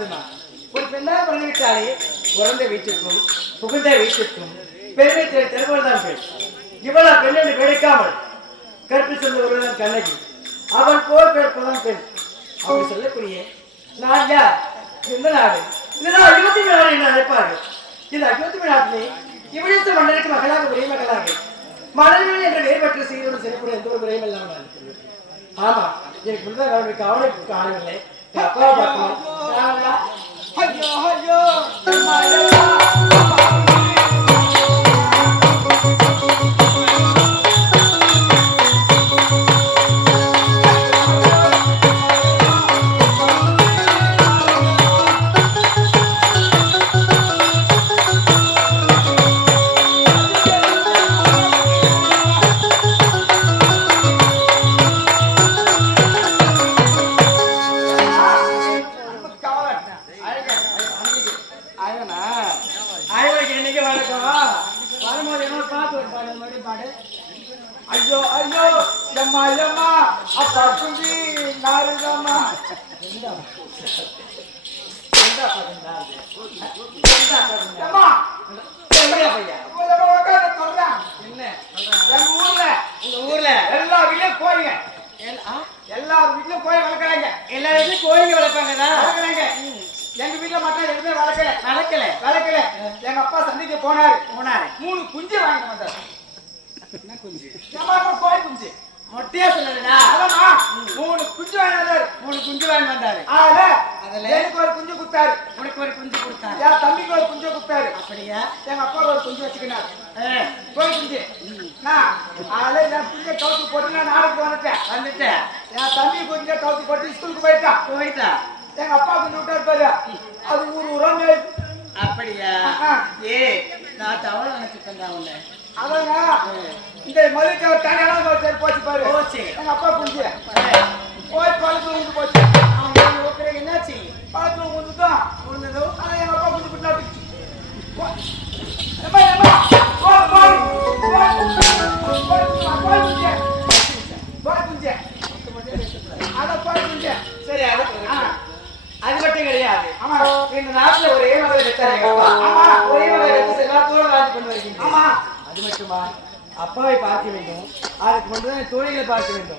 நல்லதுமா. ஒரு பெண்ணாக பண்ணிவிட்டாலே பிறந்த வீட்டுக்கும் புகுந்த வீட்டுக்கும் பெருமை தருவதுதான் பெண். இவளா பெண் என்று கிடைக்காமல் கற்பு சொல்ல ஒருவன் கண்ணகி, அவன் போர் பிறப்பதான் பெண். அப்படி சொல்லக்கூடிய நான் யார், எந்த நாடு, இதுதான் அயோத்தி நாடு என்று அழைப்பார்கள். இந்த அயோத்தி நாட்டிலே இவழித்த மன்னருக்கு மகளாக ஒரே மகளாக மலர்வில் என்ற வேறுபட்ட சீரோடு சிறப்புடைய எந்த ஒரு முறையும் இல்லாமல் இருக்கிறது. ஆமா, எனக்கு முன்னதாக அவனுடைய கவலை காணவில்லை. அப்பாவை பார்க்கணும். ஐயோ ஐயோ ஐயோ ஐயோ எம்மா எம்மா அப்பா குஞ்சி நாருதம்மா எல்லா வீட்லயும் கோழிங்க, எல்லா வீட்லயும் கோழி வளர்க்குறாங்க. எல்லா வீட்லயும் கோழிங்க வளர்ப்பாங்க. எங்க வீட்டுல மட்டும் எதுவுமே வளர்க்கல. எங்க அப்பா சந்தைக்கு போனாரு. 3 குஞ்சு வாங்கிட்டு வந்தாரு. என்ன குஞ்சு? கோழி குஞ்சு. மொட்டையா சொல்லலடா. 3 குஞ்சு வாங்கிட்டு வந்தாரு. அதுல எனக்கு ஒரு குஞ்சு கொடுத்தாரு, உனக்கு ஒரு குஞ்சு கொடுத்தாரு, என் தம்பிக்கு ஒரு குஞ்சு கொடுத்தாரு. அப்படியா? எங்க அப்பா ஒரு குஞ்சு வச்சுக்கினாரு, கோழி குஞ்சு. அதுல என் குஞ்சை கவுத்து போட்டு நான் நாளைக்கு வந்துட்டேன். என் தம்பி குஞ்சை கவுத்து போட்டு ஸ்கூலுக்கு போயிட்டான். எங்க அப்பா குஞ்சு விட்டாரு பாரு, அது ஊரம். அப்படியா? நான் தவறு நினைச்சுட்டேன் உன்னை. அதாங்க இந்த மதுரை தனியாக போச்சு பாரு. எங்க அப்பா குஞ்சு போய் பழத்துல ஊந்து போச்சு. என்னாச்சு? பழத்துல ஊந்துதான் ஊழ்ந்ததும். ஆனா எங்க அப்பா குஞ்சு விட்டு சரி. அது மட்டும் கிடையாது. ஆமா, இந்த நாட்டுல ஒரே மகளை பெற்றாரு. ஒரே மகளை பெற்று எல்லா தூரம் வாழ்ந்து கொண்டு வருகின்றேன். ஆமா, அது மட்டுமா, அப்பாவை பார்க்க வேண்டும், அதுக்கு முன்புதான் தோழிகளை பார்க்க வேண்டும்.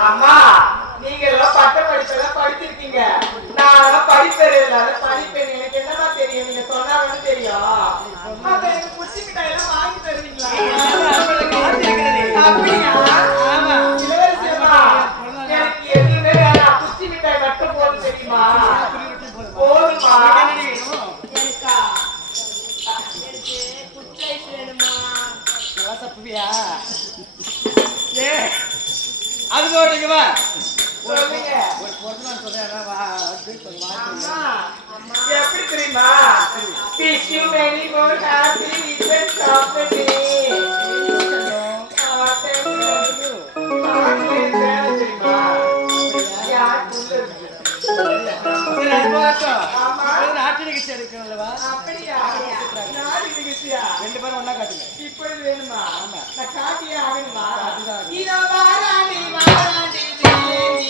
அம்மா, நீங்க எல்லாம் பட்ட படிப்பெல்லாம் படிச்சிருக்கீங்க, நான் படிப்பேன். எனக்கு என்னமா தெரியும்? நீங்க சொன்னாலும் தெரியும். எனக்கு புடிச்சுக்கிட்ட எல்லாம் வாங்கி தருவீங்களா? அப்படியா? எனக்கு எதுவுமே வேணாம், புச்சி மிட்டாய் மட்டும் போதும். தெரியுமா? போதுமா? அது போடுங்கம்மா. எப்படி தெரியுமா? சரி அது போகட்டும். நாட்டு நிகழ்ச்சி எடுக்கணும்லவா? அப்படியா? நாடு நிகழ்ச்சியா? 2 பேரும் ஒண்ணா காட்டுங்க. இப்பொழுது வேணுமா? ஆமா. நான் காட்டியே ஆகணுமா? காட்டுதான். இதோ வாராண்டி வாராண்டி தேடி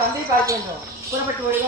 தந்தை பார்க்கின்றோம். புறப்பட்டு வருக.